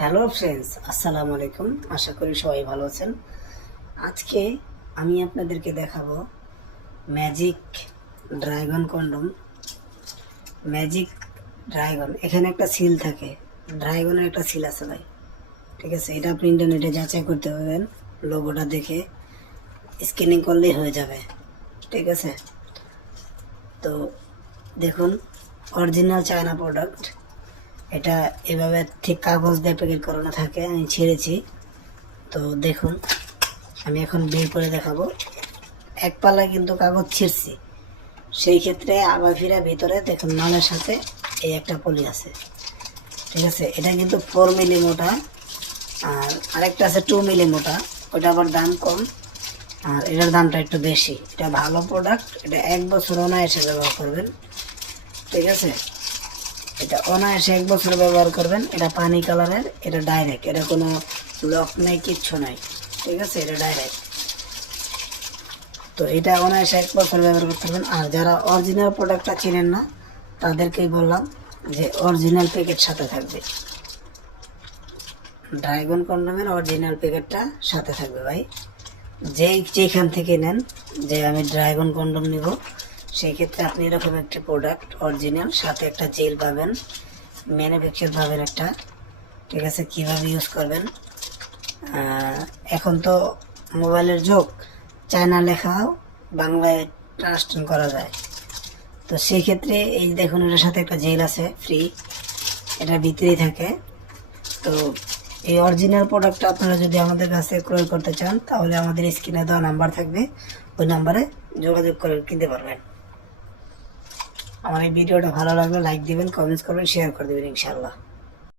Hello friends, আসসালামু আলাইকুম। আশা করি সবাই ভালো আছেন। আজকে আমি আপনাদেরকে দেখাবো magic dragon condom. Magic dragon, এখানে একটা সিল থাকে, ড্রাগনের একটা সিল আছে ভাই, ঠিক আছে। এটা আপনি ইন্টারনেটে যাচাই করতে পারবেন, লোগোটা দেখে স্ক্যানিং করলেই হয়ে যাবে, ঠিক আছে। তো দেখুন, অরিজিনাল চায়না প্রোডাক্ট। এটা এভাবে ঠিক কাগজ দিয়ে প্যাকেট করানো থাকে, আমি ছেড়েছি। তো দেখুন, আমি এখন বের করে দেখাবো। এক পাল্লায় কিন্তু কাগজ ছিঁড়ছি, সেই ক্ষেত্রে আবার ফিরা ভিতরে দেখুন মালের সাথে এই একটা পলি আছে, ঠিক আছে। এটা কিন্তু 4 মিলি মোটা, আর আরেকটা আছে 2 মিলি মোটা, ওটা আবার দাম কম, আর এটার দামটা একটু বেশি। এটা ভালো প্রোডাক্ট, এটা 1 বছর অনায়াসে ব্যবহার করবেন, ঠিক আছে। এটা অনায়াসে 1 বছর ব্যবহার করবেন। এটা পানি কালারের, এটা ডাইরেক্ট, এটা কোনো লক নাই, কিচ্ছু নাই, ঠিক আছে। এটা ডাইরেক্ট, তো এটা অনায়াসে 1 বছর ব্যবহার করতে পারবেন। আর যারা অরিজিনাল প্রোডাক্টটা চিনেন না, তাদেরকেই বললাম যে অরিজিনাল প্যাকেট সাথে থাকবে, ড্রাগন কন্ডমের অরিজিনাল প্যাকেটটা সাথে থাকবে ভাই। যেখান থেকে নেন যে আমি ড্রাগন কন্ডম নিব, সেই ক্ষেত্রে আপনি এরকম একটি প্রোডাক্ট অরিজিনাল সাথে একটা জেল পাবেন, ম্যানুফ্যাকচার পাবেন একটা, ঠিক আছে। কীভাবে ইউজ করবেন, এখন তো মোবাইলের যুগ, চায়না লেখাও বাংলায় ট্রান্সলেশন করা যায়। তো সেই ক্ষেত্রে এই দেখুন, এটার সাথে একটা জেল আছে ফ্রি, এটা ভিতরেই থাকে। তো এই অরিজিনাল প্রোডাক্টটা আপনারা যদি আমাদের কাছে ক্রয় করতে চান, তাহলে আমাদের স্ক্রিনে দেওয়া নাম্বার থাকবে, ওই নাম্বারে যোগাযোগ করে কিনতে পারবেন। আমার এই ভিডিওটা ভালো লাগলে লাইক দিবেন, কমেন্টস করবেন, শেয়ার করে দেবেন ইনশাআল্লাহ।